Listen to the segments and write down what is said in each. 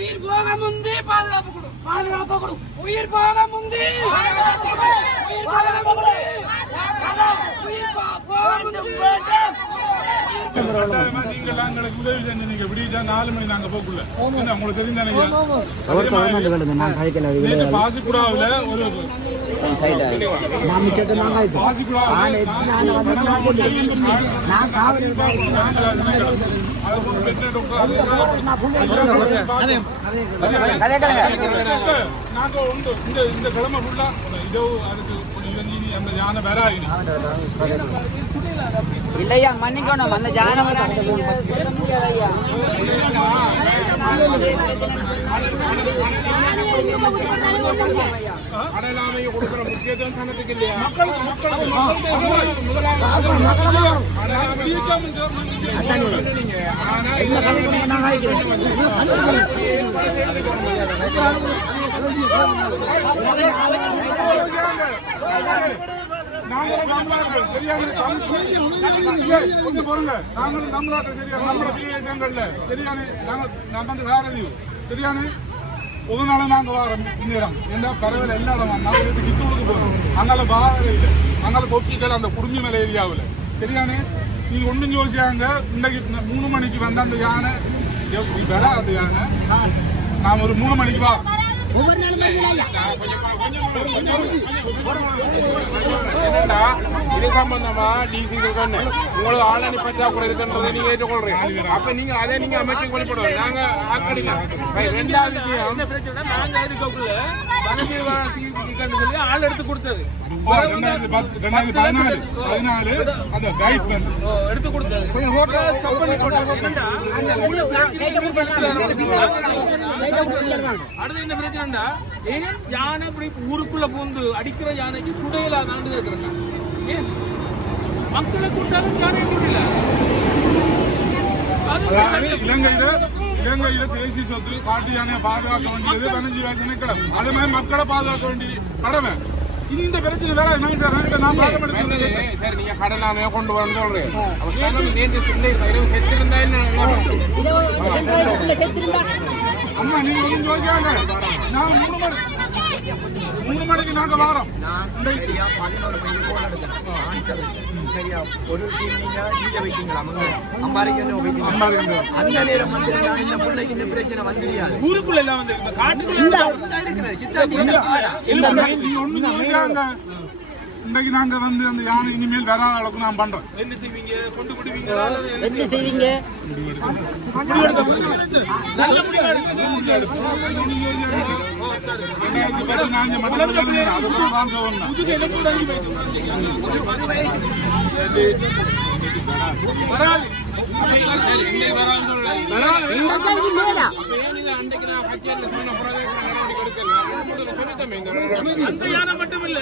உயிர் போக முந்தி பாதுகாப்பு கொடு, பாதுகாப்பு கொடு. உயிர் போக முந்தி பாதுகாப்பு கொடு, உயிர் பாதுகாப்பு கொடு. உயிர் போக முந்தி நீங்க எங்களுக்கு உதவி செஞ்சு நீங்க விடியா 4 மணி நாங்க போக்குள்ள உங்களுக்கு தெரிந்தானே பாசிக்குடாவில் ஒரு நாங்க உண்டு இந்த கிழமை ஃபுல்லா இதோ அதுக்கு அந்த யானை வராது இல்லையா மன்னிக்கணும் அந்த ஜானம் அடையாளமையை கொடுக்கிற முக்கியத்துவம் சனத்துக்கு இல்லையா நாங்களும் நம்மளாக்கள் சரியான பொருங்க நாங்களும் நம்மளாக்கள் சரியான நம்மளோட பிரிவேசங்கள்ல சரியான நான் வந்து வேற சரியான ஒரு நாளும் நாங்கள் வாரோம் இந்நேரம் எல்லா பறவைகள் எல்லா இடம் நாங்கள் கிட்டூருக்கு போகிறோம் அங்கால வாரவே இல்லை அங்கால கொப்பிக்கல் அந்த குடும்பி மலை ஏரியாவில் சரியானே நீங்க ஒன்றும் யோசிச்சாங்க இன்னைக்கு 3 மணிக்கு வந்த அந்த யானை வர அந்த யானை நான் ஒரு 3 மணிக்கு வா இது சம்பந்தமா டிசி உங்களுக்கு ஆளணி பற்றாக்குறை இருக்குன்றதை நீங்க ஏற்றுக்கொள்றீங்க அப்ப நீங்க அதை நீங்க அமைச்சு வெளிப்படுவோம் நாங்க ஆக்கடிக்கலாம் 2வது விஷயம் நாங்க இருக்கக்குள்ள ஆள் எடுத்து கொடுத்தது 2014 அந்த கைட் எடுத்து கொடுத்தது அடுத்து என்ன பிரச்சனைடா யானை இப்படி ஊருக்குள்ள பூந்து அடிக்கிற யானைக்கு குடையில தாண்டு கேட்கறாங்க ஏன் மக்களை கூட்டாலும் யானை முடியல இலங்கையில தேசிய சொத்து காட்டு யானையை பாதுகாக்க வேண்டியது 15 வயசு கிடக்கு அதே மாதிரி மக்களை பாதுகாக்க வேண்டிய கடமை இந்த பிரச்சனை வேற நான் சரி நீங்க கடனாமையா கொண்டு வரணும் சொல்றேன் அம்மா நீங்க ஒன்றும் யோசிக்காங்க நான் 3 மணிக்கு நாங்க வாரோம் சரியா ஒரு டீம் நீங்க இங்க வைத்தீங்களா அம்பாரிக்கு அந்த நேரம் வந்து இந்த பிள்ளைக்கு இந்த பிரச்சனை வந்துடியாது ஊருக்குள்ள எல்லாம் வந்து காட்டுக்குள்ள இருக்கிறது சித்தாண்டி இன்னைக்கு நாங்க வந்து அந்த யானை இனிமேல் வராத அளவுக்கு நான் பண்றேன் என்ன செய்வீங்க கொண்டு விடுவீங்க நல்ல முடிவு அந்த யானை மட்டும் இல்ல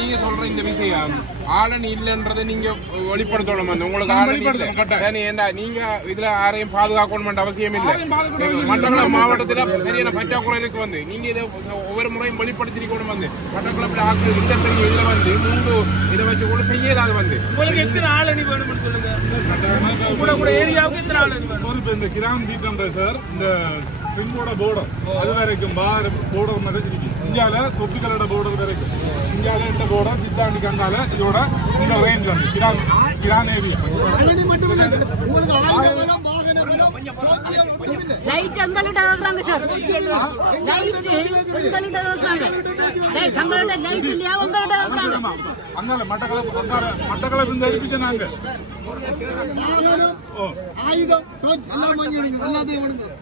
நீங்க சொல்ற இந்த விஷயம் ஆளணி இல்லைன்றதை நீங்க வெளிப்படுத்தணும் உங்களுக்கு நீங்க இதுல யாரையும் பாதுகாக்கணும் அவசியம் இல்லை மட்டக்களப்பு மாவட்டத்தில் சரியான பற்றாக்குறைகளுக்கு வந்து நீங்க இதை ஒவ்வொரு முறையும் வெளிப்படுத்திக்கணும் வந்து மட்டக்களப்பில் ஆட்கள் இந்த பெரிய இதுல வந்து 3 இதை வச்சு கூட செய்யலாது வந்து உங்களுக்கு எத்தனை ஆளணி வேணும்னு சொல்லுங்க கூட ஏரியாவுக்கு எத்தனை ஆளணி வேணும் இந்த கிராம் தீபம் சார் இந்த பின்போட போர்டர் அது வரைக்கும் போர்டர் மாதிரி இருக்கு இந்தியாவில தொப்பிகளோட போர்டர் வரைக்கும் இந்தியாவில இந்த போர்டர் சித்தாண்டி கண்டால இதோட இந்த ரேஞ்ச் வந்து கிரான் ஏரியா லைட் எங்கள்கிட்ட இருக்கிறாங்க சார் லைட் எங்கள்கிட்ட இருக்கிறாங்க எங்கள்கிட்ட லைட் இல்லையா உங்கள்கிட்ட இருக்கிறாங்க அங்கால மட்டக்களப்பு இந்த அடிப்பிச்சு நாங்க ஆயுதம் எல்லாத்தையும் மட்டக்களப்புல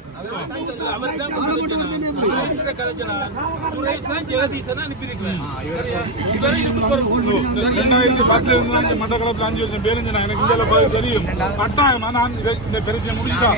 5 வருஷம் பேருந்து எனக்கு தெரியும் கட்டாயமா நான் இந்த பிரச்சனை முடிச்சா